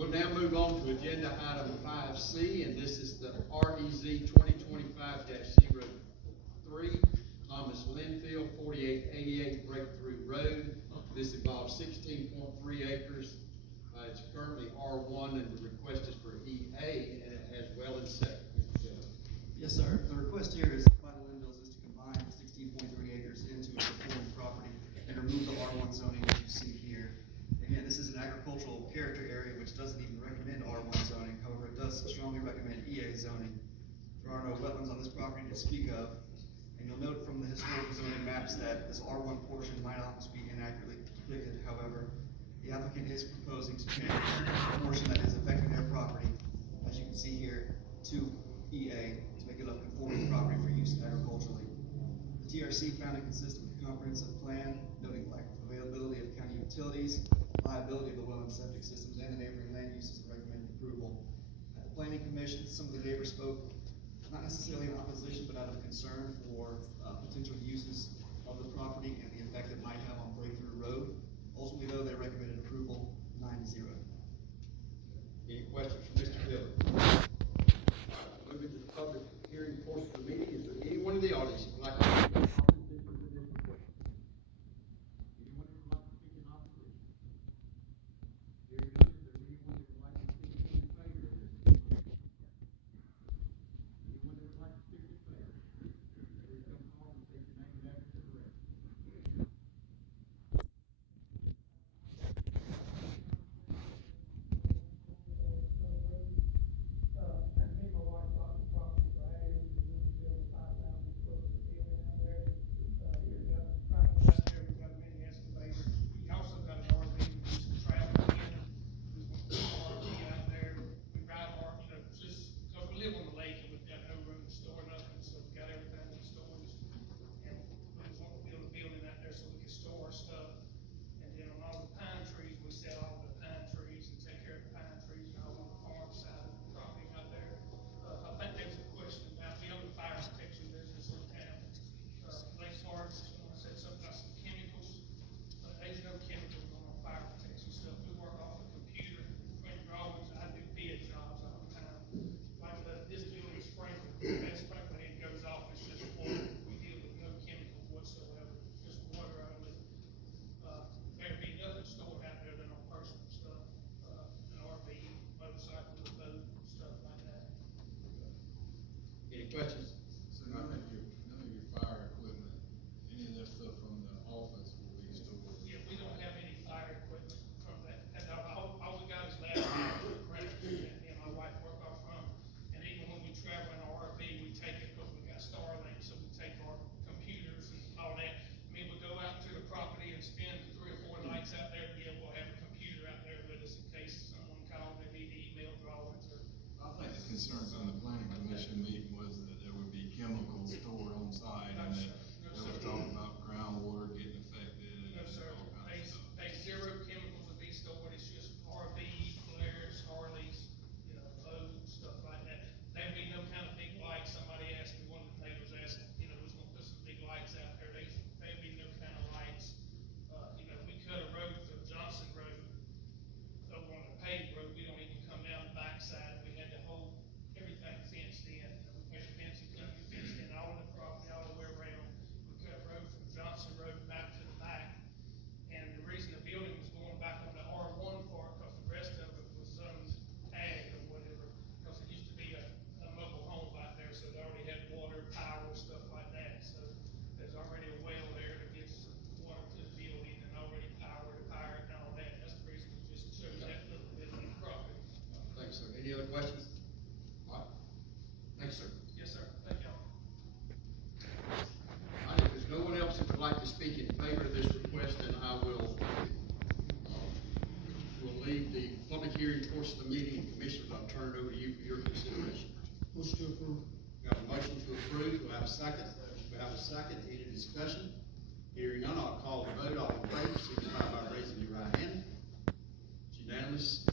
We'll now move on to agenda item 5C, and this is the REZ-2025-03, Thomas Linville, 4888 Breakthrough Road. This involves 16.3 acres. It's currently R1, and the request is for EA, and it has well and septic. Yes, sir. The request here is by the Linvilles is to combine 16.3 acres into a conforming property and remove the R1 zoning that you see here. Again, this is an agricultural character area which doesn't even recommend R1 zoning. However, it does strongly recommend EA zoning. There are no wetlands on this property to speak of. And you'll note from the historical zoning maps that this R1 portion might almost be inaccurately depicted. However, the applicant is proposing to change the portion that is affecting their property, as you can see here, to EA to make it a conforming property for use agriculturally. The TRC found it consistent with the comprehensive plan, noting lack of availability of county utilities, liability of the well and septic systems, and the neighboring land uses, and recommended approval. At the planning commission, some of the neighbors spoke not necessarily in opposition, but out of concern for potential uses of the property and the effect it might have on Breakthrough Road. Ultimately, though, they recommended approval 9-0. Any questions from Mr. Dillon? Moving to the public hearing portion of the meeting, is there anyone in the audience who would like to speak in opposition to this request? Anyone who would like to speak in opposition? Hearing none, is there anyone who would like to speak in favor of this? Anyone who would like to speak in favor? Please come forward and state your name and address for the record. Questions? So none of your fire equipment, any of that stuff from the office will be stored? Yeah, we don't have any fire equipment from that. And all we got is laptops, printers, and my wife work off from. And even when we travel in our RV, we take it because we got Starlink, so we take our computers and all that. I mean, we go out to the property and spend 3 or 4 nights out there. Yeah, we'll have a computer out there with us in case someone called, they need email drawings or. I think the concerns on the planning commission meeting was that there would be chemicals stored on site and that there was talk about groundwater getting affected. No, sir. They zero chemicals will be stored. It's just RV, flares, Harleys, loads, stuff like that. There'd be no kind of big lights. Somebody asked me, one of the neighbors asked, who's gonna put some big lights out there. There'd be no kind of lights. We cut a road to Johnson Road over on the paved road. We don't even come down the backside. We had to hold everything fenced in. We had a fencing company fenced in all of the property, all the way around. We cut a road from Johnson Road back to the back. And the reason the building was going back on the R1 part, because the rest of it was zoned ag or whatever, because it used to be a mobile home out there, so they already had water, power, stuff like that. So there's already a well there that gets water to the building and already power to power it and all that. That's the reason we just chose that little bit of the property. Thanks, sir. Any other questions? All right. Thanks, sir. Yes, sir. Thank y'all. All right, if there's no one else that would like to speak in favor of this request, then I will leave the public hearing portion of the meeting. Commissioners, I'll turn it over to you for your consideration. Motion to approve. We have a motion to approve. Do I have a second? We have a second. Any discussion? Hearing none, I'll call the vote. All in favor, signify by raising your right hand. It's unanimous.